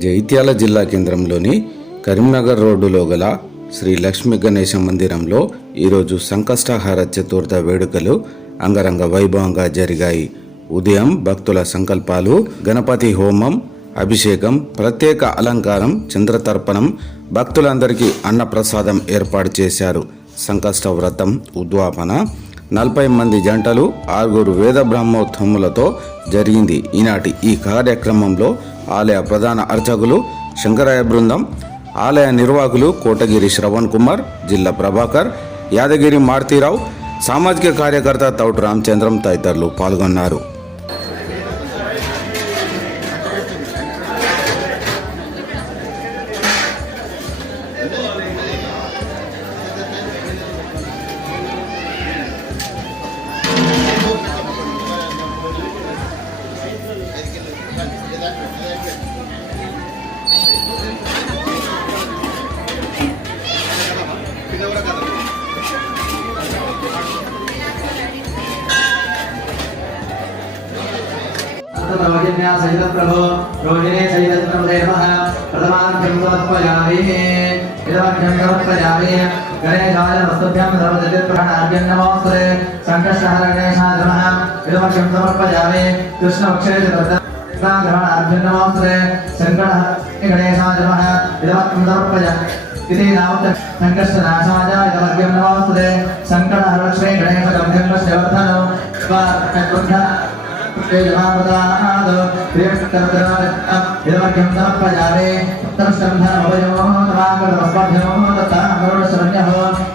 జైత్యాల జిల్లా కేంద్రంలోని కరీంనగర్ రోడ్డులో గల శ్రీ లక్ష్మీ గణేశ మందిరంలో ఈరోజు సంకష్టహార చతుర్థ వేడుకలు అంగరంగ వైభవంగా జరిగాయి. ఉదయం భక్తుల సంకల్పాలు, గణపతి హోమం, అభిషేకం, ప్రత్యేక అలంకారం, చంద్రతర్పణం, భక్తులందరికీ అన్నప్రసాదం ఏర్పాటు చేశారు. సంకష్ట వ్రతం, ఉద్వాపన, 40 మంది జంటలు, 6 వేద బ్రహ్మోత్తములతో జరిగింది. ఈనాటి ఈ కార్యక్రమంలో ఆలయ ప్రధాన అర్చకులు శంకరయ్య బృందం, ఆలయ నిర్వాహకులు కోటగిరి శ్రవణ్ కుమార్, జిల్లా ప్రభాకర్, యాదగిరి మారుతీరావు, సామాజిక కార్యకర్త తౌటు రామచంద్రం తదితరులు పాల్గొన్నారు. रोहिण्या सहित प्रभो रोहिणे सहित नमः प्रथमाभ्यं समर्पयामि इदमभ्यं समर्पयामि गणेशाय वस्तुभ्यं सर्वदिव्यप्रणाभ्यं नमोऽस्तुते संकष्टहर गणेशाय नमः इदमभ्यं समर्पयामि कृष्णपक्षे चतुर्थाभ्यं नमोऽस्तुते संकटहर गणेशाय नमः इदमभ्यं समर्पयामि इति नामत संकष्टनाशाय इदमभ्यं नमोऽस्तुते संकटहर लक्ष्मी गणेशगम्भीरं वर्धनो जमावदानाद प्रियकर्तराद इदमभ्यं समर्पयामि उत्तरस्कन्धनमभयो नमागतमस्मभ्यो दत्तामरुणशरण्यः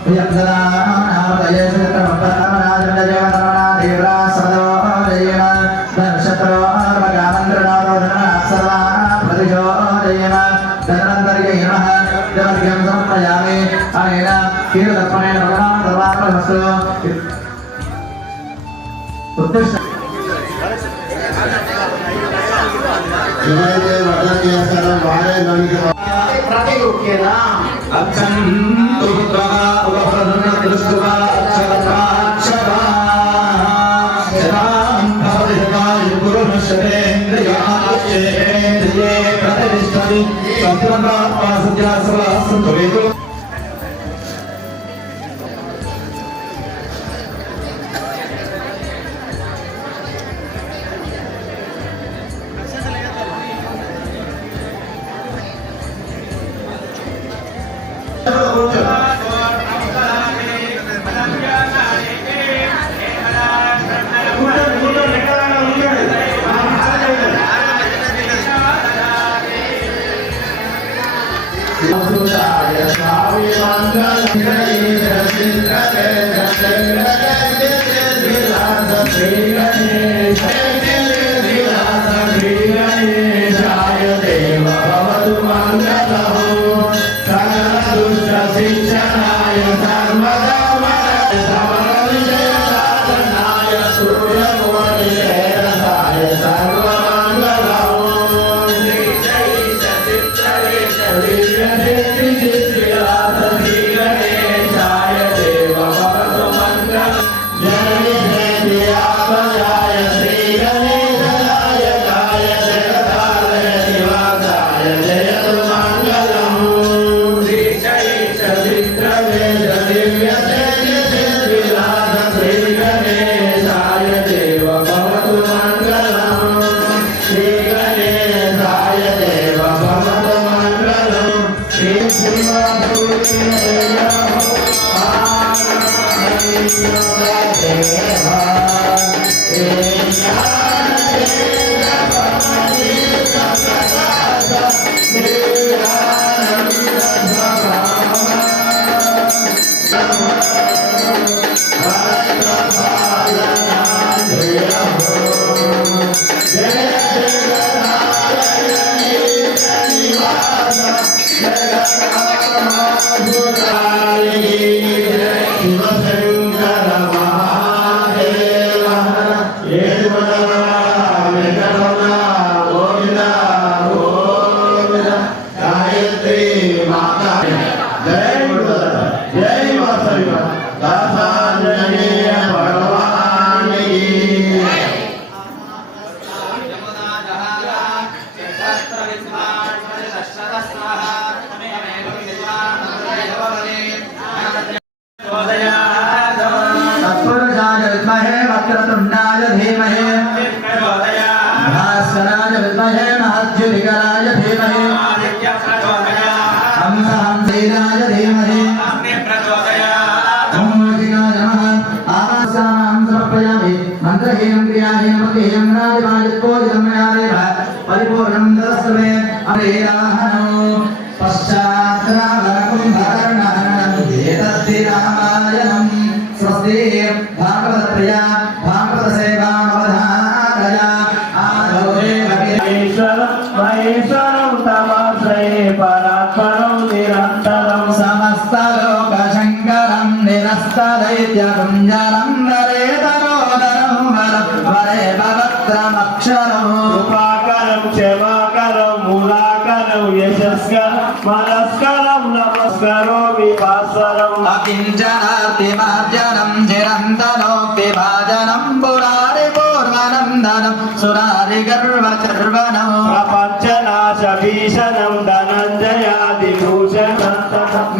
प्रियकर्तरानामदये श्रीकर्मपराजनजयवरणादेवरा सदोदयेन धनक्षत्रोर्वगामन्त्रणारोधना सर्वा प्रतिशो दयेन धनन्तर्ये नमः इदमभ्यं समर्पयामि अनेन कीर्तर्पणेन भगवान् सर्वात्मनस्तु उत्तिष्ठ प्रतिरूप्येण अक्षन्तुत्वा उपप्रदुष्टुवा अक्षरत्राक्षरा शतां भवदिहाय गुरुनश्यतेन्द्रियाश्चेन्द्रिये प्रतिष्ठति सत्यमन्त्रात्मा सत्यासवा सन्तुवेतु Jai वीराय विद्महे महद्युतिकराय धीमहि हंसहंसीराय धीमहि मूर्तिकाय नमः आवासानां समर्पयामि मन्त्रहीनं क्रियाहीनं भक्तिहीनं राजवायुपूजितं मया देव परिपूर्णं ददस्तु मे अरेराहनो पश्चात्रावकुम्भकर्णहरणं एतद्धि रामायणं स्वस्ति भागवतप्रिया भागवतसेवामवधारया आदौ देवकीश्वरं महेश्वरं तमाश्रये परात्परं निरन्तरं समस्तलोकशङ्करं निरस्तदैत्यकुञ्जरं नरेतरोदरं वरे भवत्रमक्षरम् कृपाकरं क्षमाकरं मूलाकरं यशस्करं मनस्करं नमस्करोमि भास्वरम् अकिञ्चनार्तिमार्जनं चिरन्तनोक्तिभाजनं पुरारिपूर्वनन्दनं सुरारिगर्वचर्वणम् प्रपञ्चनाशभीषणं धनञ्जयादिभूषणं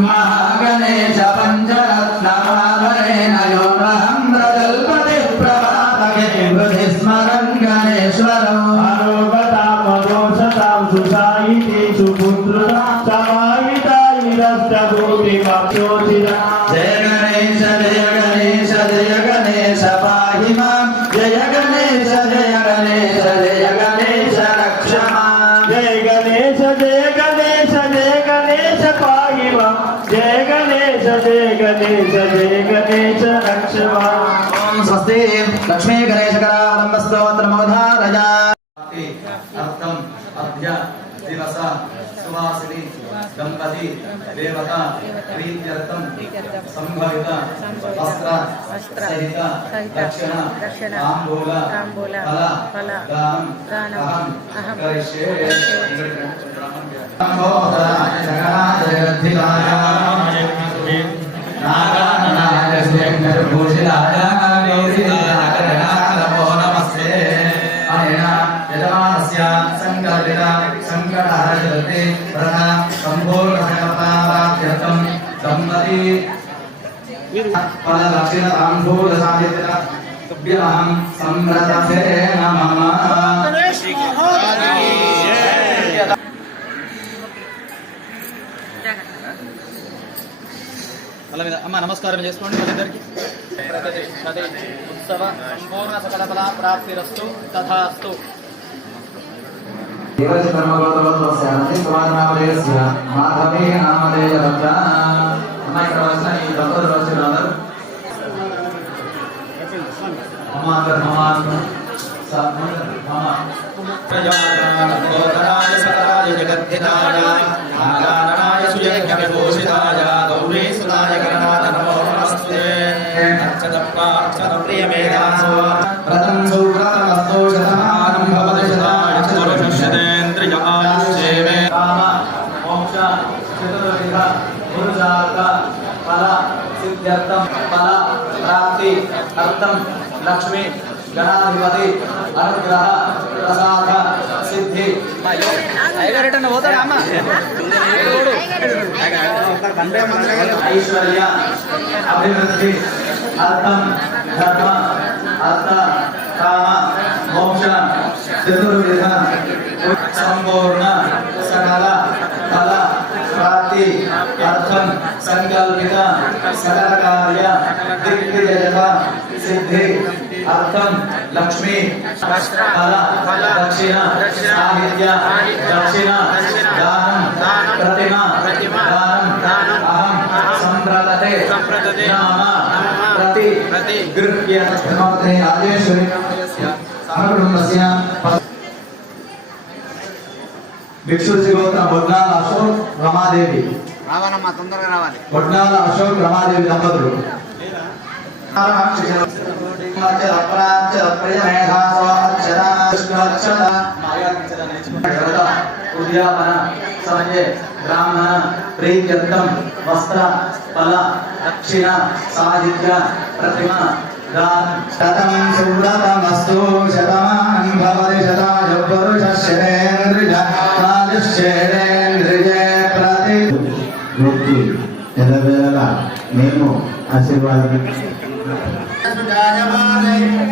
महागणेश पञ्चरत्नमाभरेण योऽहं प्रजल्पति प्रभातके हृदि स्मरन् गणेश्वरम् अनुगतामदोषतां सुसायिते सुपुत्रता समाहितायिरस्तभूतिमप्योतिरा जय गणेश जय गणेश जय गणेश पाहि मां जय गणेश जय गणेश जय गणेश रक्ष मां जय गणेश जय गणेश जय गणेश पाहि मां जय गणेश जय गणेश जय गणेश रक्ष माम् ॐ स्वस्ति लक्ष्मी गणेशकरावलम्बस्तोत्रमवधारया अर्थम् अद्य दिवस सुवासिनी दंपति देवता प्रीत्यर्थं संभवित वस्त्र सहित दक्षिण तांबूल फल दानम् अहं करिष्ये यजमानस्य संकल्पित संकटहरते प्रथा संपूर्णसंकल्पाप्त्यर्थं दंपति फलदक्षिणताम्बूलसाधितः तुभ्यमहं सम्प्रदते नमः అమ్మ నమస్కారం చేసుకోండి అందరికీ ఉత్సవ సంపూర్ణ సకల ఫల ప్రాప్తిరస్తు తథాస్తు देवस्य परमगोत्रवस्य कुमारनामधेयस्य माधवे नामधेयवत्ता अमायकवस्य ఈ దంపతులు వచ్చినారు అమాంతర్ మమాన్ సమ్మంతర్ మమా ప్రజానాయ సకలాయ జగద్ధితాయ నారాయణాయ సుయజ్ఞవిభూషితాయ గౌరీసుతాయ గణనాథ నమో నమస్తే అక్షత ప్రియమేధాసో వ్రతం సువ్రతమస్తు శతమానం భవతి శతాయ చతుర్షదేంద్రియాయుష్యేమే కామ మోక్ష చతుర్విధ పురుషార్థ ఫల సిద్ధ్యర్థం ఫల ప్రాప్తి అర్థం లక్ష్మి గణాధిపతి అనుగ్రహ ప్రసాద సిద్ధి అయ్యగారెటన్న పోతాడా అమ్మ ఐశ్వర్య అభివృద్ధి అర్థం ధర్మ అర్థ కామ మోక్ష చతుర్విధ సంపూర్ణ సకల ఫల ప్రాప్తి అర్థం సంకల్పిత సకల కార్య దిగ్విజయ సిద్ధి అర్థం లక్ష్మి ఫల దక్షిణ సాహిత్య దక్షిణ దానం ప్రతిమ దానం అహం సంప్రదతే నామ ప్రతి గృహ్య ధర్మపత్ని రాజేశ్వరి సమకుటుంబస్య భిక్షుచి గోత్ర బొడ్నాల అశోక్ రమాదేవి రావాలమ్మా తొందరగా రావాలి బొడ్నాల అశోక్ రమాదేవి దంపతులు ఉద్యాపన సమయే బ్రాహ్మణ ప్రీత్యర్థం వస్త్ర ఫల దక్షిణ సాహిత్య ప్రతిమ శతం సువ్రతమస్తు శతమానం భవతి శతాయ పురుషశ్రేంద్రియ ఆయుష్యేంద్రియే ప్రతి వ్యక్తి ఎల్లవేళ మేము ఆశీర్వాదం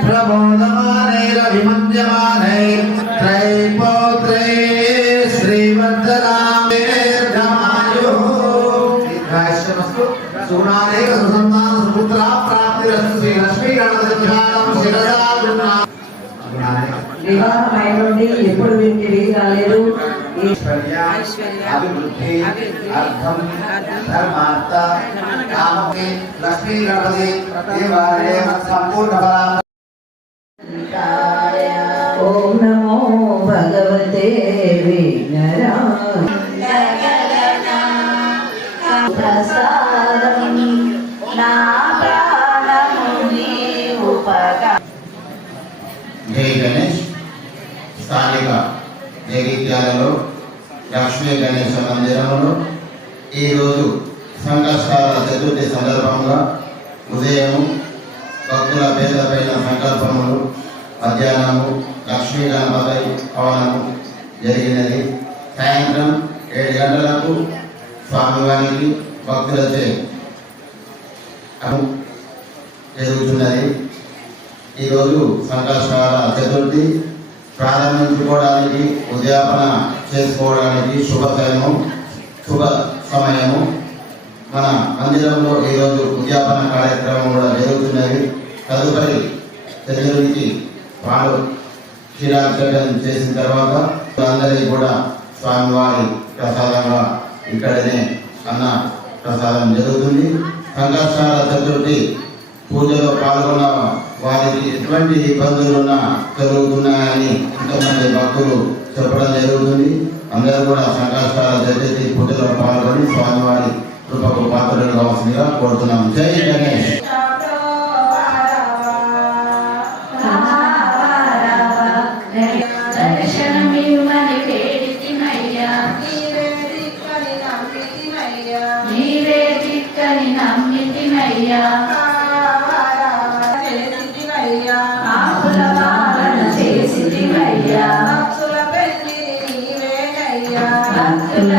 ప్రబోధమానైరభిమన్యమానై త్రైపో వివాహమై నుండి ఎప్పుడు వీరికి వీలు కాలేదు. అభివృద్ధి అర్థం ధర్మార్థ కామమే లక్ష్మీ గణపతి దేవాలయ సంపూర్ణ ఫల. ఓం నమో భగవతే విఘ్నరాయ ప్రసాదం నా ప్రాణము నీవుపగా. జై గణేష్. స్థానిక జగిత్యాలలో లక్ష్మీ గణేశ మందిరంలో ఈరోజు సంకష్టాల చతుర్థి సందర్భంగా ఉదయము భక్తుల పేదలపైన సంకల్పములు, మధ్యాహ్నము లక్ష్మీ గణపతి హవనము జరిగినది. సాయంత్రం 7 గంటలకు స్వామివారికి భక్తులచే జరుగుతున్నది. ఈరోజు సంకష్టాల చతుర్థి ప్రారంభించుకోవడానికి, ఉద్యాపన చేసుకోవడానికి శుభ సమయము. మన మందిరంలో ఈరోజు ఉద్యాపన కార్యక్రమం కూడా జరుగుతున్నది. తదుపరి చతుర్థికి పాలు క్షీరాభిషేకం చేసిన తర్వాత అందరికీ కూడా స్వామివారి ప్రసాదంగా ఇక్కడనే అన్న ప్రసాదం జరుగుతుంది. సంకష్టాల చతుర్థి పూజలో పాల్గొన్న వారికి ఎటువంటి ఇబ్బందులున్నా జరుగుతున్నాయని ఇంతమంది భక్తులు చెప్పడం జరుగుతుంది. అందరూ కూడా సంకష్టాల చతుర్థి పూజలో పాల్గొని స్వామివారి కృపకు పాత్రలు కావాల్సిందిగా కోరుతున్నాం. జై గణేష్. భక్తుల